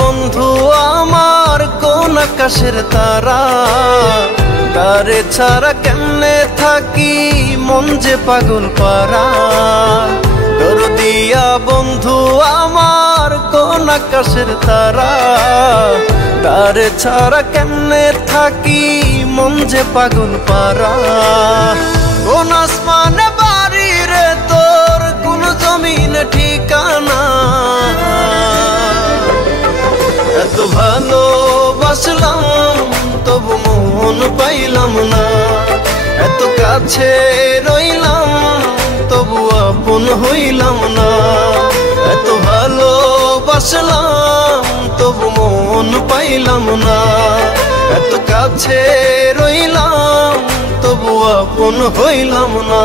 বন্ধু আমার কোন আকাশের তারা, তারে ছাড়া কেমনে থাকি মন যে পাগল পারা। দরদিয়া বন্ধু আমার কোন আকাশের তারা, তারে ছাড়া কেমনে থাকি মন যে পাগল পারা। কোন আসমানে বাড়ি রে তোর, কোন জমিনে ঠিকানা, এত ভালোবাসলাম তবু মন পাইলাম না। এত কাছে রইলাম তবু আপন হইলাম না। এত ভালোবাসলাম তবু মন পাইলাম না। এত কাছে রইলাম তবু আপন হইলাম না।